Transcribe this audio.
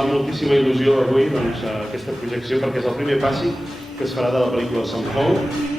fa moltíssima il·lusió avui aquesta projecció perquè és el primer passi que es farà de la pel·lícula Song Hong.